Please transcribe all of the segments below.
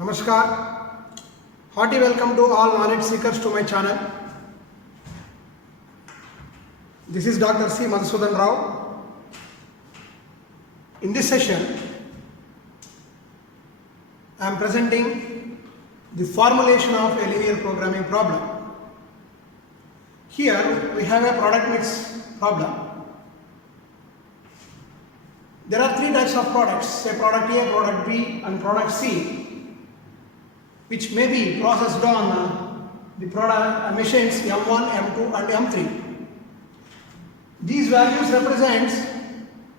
Namaskar. Hearty welcome to all knowledge seekers to my channel. This is Dr. C. Madhusudan Rao. In this session, I am presenting the formulation of a linear programming problem. Here we have a product mix problem. There are three types of products, say product A, product B and product C, which may be processed on the product machines M1, M2 and M3. These values represent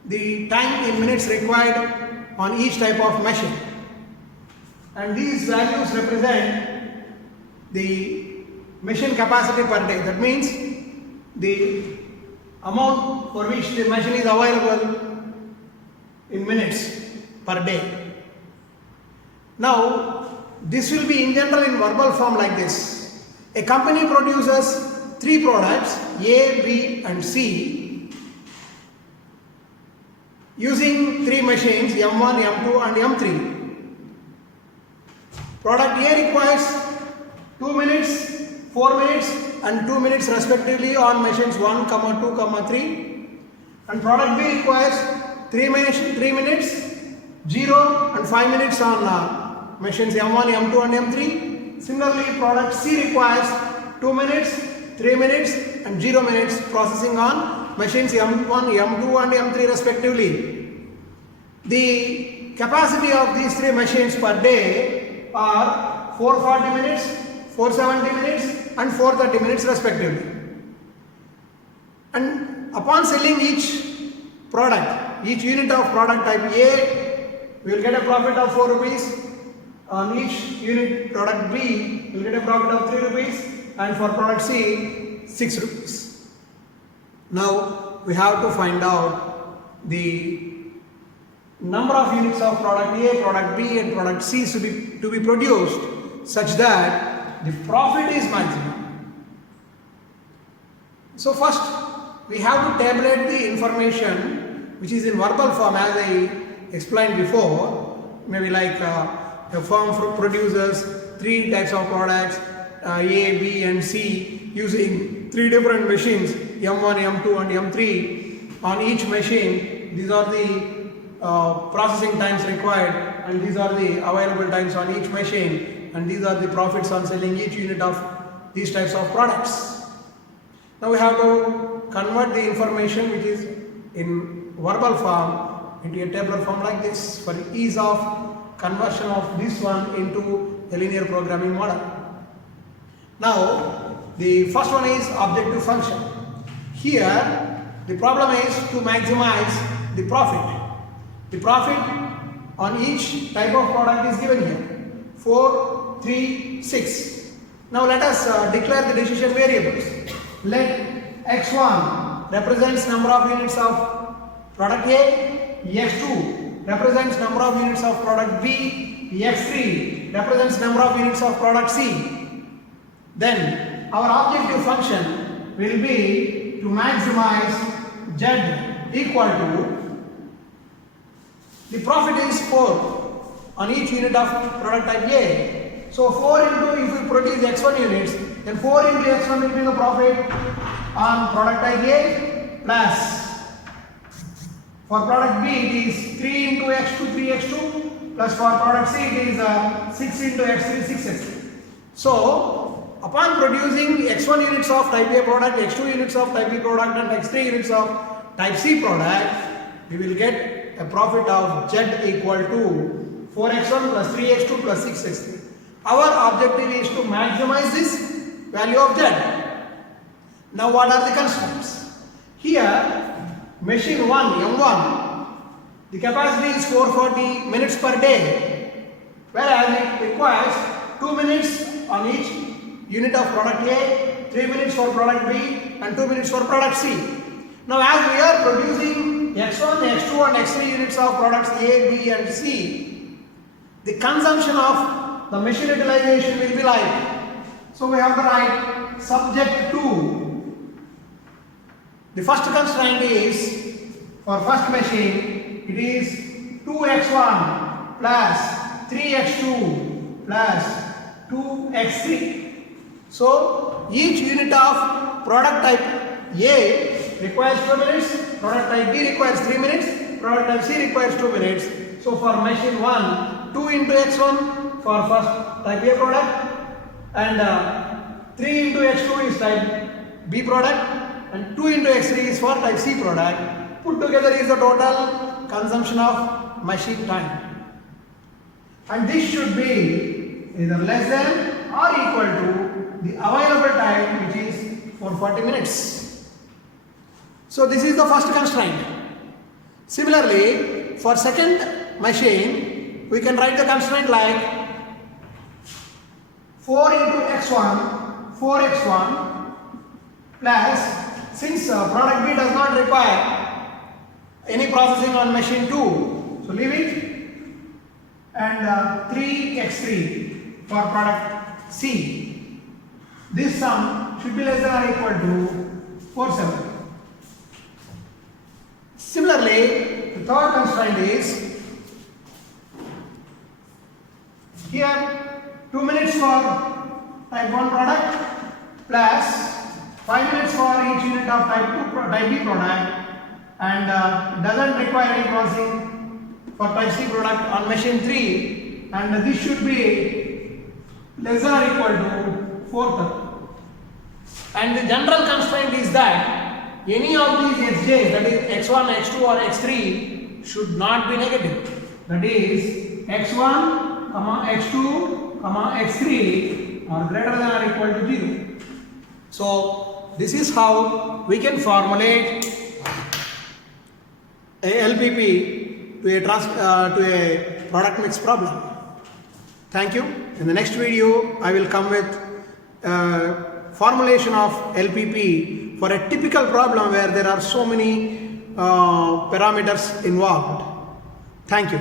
the time in minutes required on each type of machine, and these values represent the machine capacity per day. That means the amount for which the machine is available in minutes per day. Now, this will be in general in verbal form like this. A company produces three products A, B and C using three machines M1, M2 and M3. Product A requires 2 minutes, 4 minutes and 2 minutes respectively on machines 1, 2, 3, and product B requires 3 minutes, 0 and 5 minutes on machines M1, M2 and M3. Similarly, product C requires 2 minutes, 3 minutes and 0 minutes processing on machines M1, M2 and M3 respectively. The capacity of these three machines per day are 440 minutes, 470 minutes and 430 minutes respectively. And upon selling each product, each unit of product type A, we will get a profit of 4 rupees. On each unit product B, we will get a profit of 3 rupees, and for product C, 6 rupees. Now, we have to find out the number of units of product A, product B and product C to be produced such that the profit is maximum. So first, we have to tabulate the information which is in verbal form as I explained before, maybe like a firm produces three types of products A, B and C using three different machines M1, M2 and M3. On each machine, these are the processing times required and these are the available times on each machine, and these are the profits on selling each unit of these types of products. Now we have to convert the information which is in verbal form into a tabular form like this for ease of conversion of this one into a linear programming model. Now, the first one is objective function. Here, the problem is to maximize the profit. The profit on each type of product is given here, 4, 3, 6. Now let us declare the decision variables. Let x1 represents number of units of product A, x2 represents number of units of product B, x3 represents number of units of product C. Then our objective function will be to maximize Z equal to, the profit is 4 on each unit of product type A. So 4 into, if we produce x1 units, then 4 into x1 will be the profit on product type A, plus for product B it is 3 into x2, 3x2, plus for product C it is 6 into x3, 6x3. So, upon producing x1 units of type A product, x2 units of type B product and x3 units of type C product, we will get a profit of Z equal to 4x1 plus 3x2 plus 6x3. Our objective is to maximize this value of Z. Now what are the constraints? Here, machine 1, M1, the capacity is 440 minutes per day, whereas it requires 2 minutes on each unit of product A, 3 minutes for product B and 2 minutes for product C. Now as we are producing x1, x2 and x3 units of products A, B and C, the consumption of the machine utilization will be like, so we have to write subject to. The first constraint is, for first machine, it is 2x1 plus 3x2 plus 2x3. So each unit of product type A requires 2 minutes, product type B requires 3 minutes, product type C requires 2 minutes. So for machine 1, 2 into x1 for first type A product, and 3 into x2 is type B product, and 2 into x3 is for type C product. Put together is the total consumption of machine time. And this should be either less than or equal to the available time, which is 440 minutes. So this is the first constraint. Similarly, for second machine, we can write the constraint like 4 into x1, 4x1 plus, since product B does not require any processing on machine 2, so leave it, and 3x3 for product C. This sum should be less than or equal to 47. Similarly, the third constraint is here 2 minutes for type 1 product plus 5 minutes for each unit of type B product, and doesn't require any processing for type C product on machine 3, and this should be less than or equal to 430. And the general constraint is that any of these xj's, that is x1, x2 or x3, should not be negative. That is x1, x2, x3 are greater than or equal to 0. So this is how we can formulate a LPP to a product mix problem. Thank you. In the next video, I will come with formulation of LPP for a typical problem where there are so many parameters involved. Thank you.